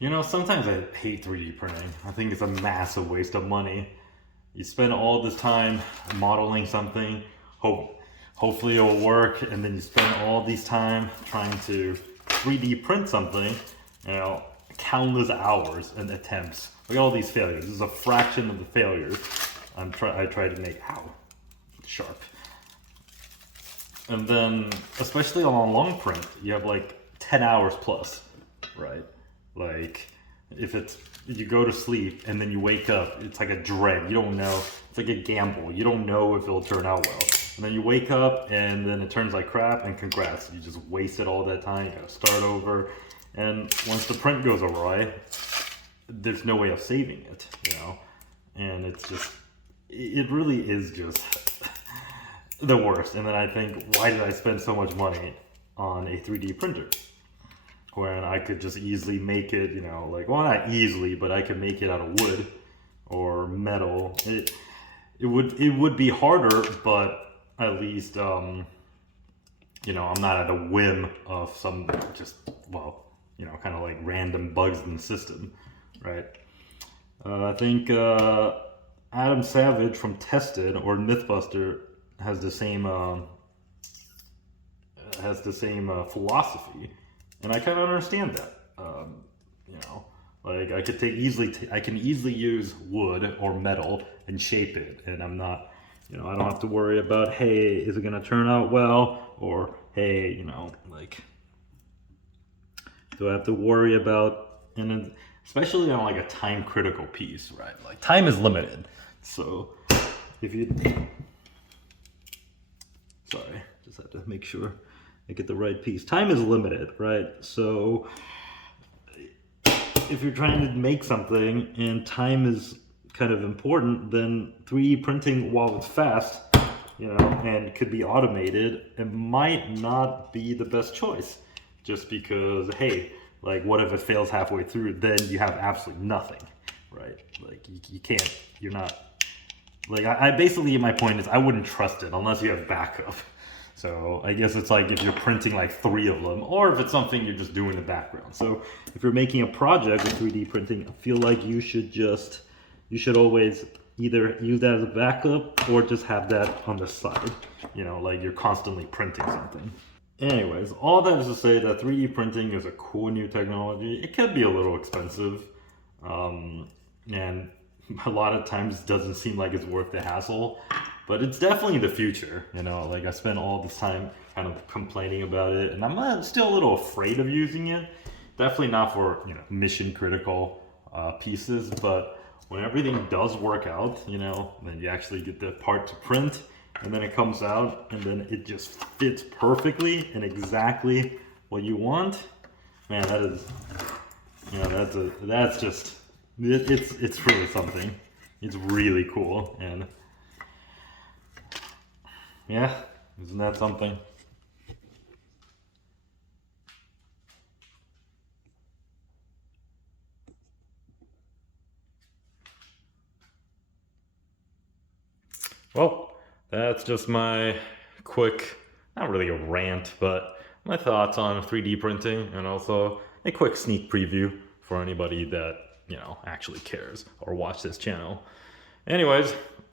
You know, sometimes I hate 3D printing. I think it's a massive waste of money. You spend all this time modeling something, hopefully it'll work, and then you spend all these time trying to 3D print something, you know, countless hours and attempts. Look at all these failures. This is a fraction of the failures I try to make. Ow, sharp. And then, especially on a long print, you have like 10 hours plus, right? Like, if you go to sleep and then you wake up, it's like a dread. You don't know. It's like a gamble. You don't know if it'll turn out well. And then you wake up and then it turns like crap, and congrats. You just wasted all that time. You gotta start over. And once the print goes awry, there's no way of saving it, you know? And it's just, it really is just the worst. And then I think, why did I spend so much money on a 3D printer when I could just easily make it, you know, like, well, not easily, but I could make it out of wood or metal. It would be harder, but at least, you know, I'm not at a whim of some just, well, you know, kind of like random bugs in the system, right? I think Adam Savage from Tested or Mythbuster has the same philosophy, and I kind of understand that. You know, like I can easily use wood or metal and shape it, and I'm not, you know, I don't have to worry about, hey, is it gonna turn out well, or hey, you know, like, do I have to worry about, and then especially on like a time critical piece, right? Like time is limited, so if you, sorry, just have to make sure I get the right piece. Time is limited, right? So if you're trying to make something and time is kind of important, then 3D printing, while it's fast, you know, and could be automated, it might not be the best choice. Just because, hey, like, what if it fails halfway through? Then you have absolutely nothing, right? Like, you can't, you're not, like, I basically, my point is, I wouldn't trust it unless you have backup. So I guess it's like if you're printing like 3 of them, or if it's something you're just doing in the background. So if you're making a project with 3D printing, I feel like you should always either use that as a backup or just have that on the side, you know, like you're constantly printing something. Anyways, all that is to say that 3D printing is a cool new technology. It could be a little expensive, and a lot of times it doesn't seem like it's worth the hassle, but it's definitely the future, you know, like I spent all this time kind of complaining about it, and I'm still a little afraid of using it. Definitely not for, you know, mission critical pieces, but when everything does work out, you know, then you actually get the part to print, and then it comes out, and then it just fits perfectly and exactly what you want. Man, that is, you know, that's just, it's really something. It's really cool, and yeah, isn't that something? Well, that's just my quick, not really a rant, but my thoughts on 3D printing, and also a quick sneak preview for anybody that, you know, actually cares or watch this channel. Anyways,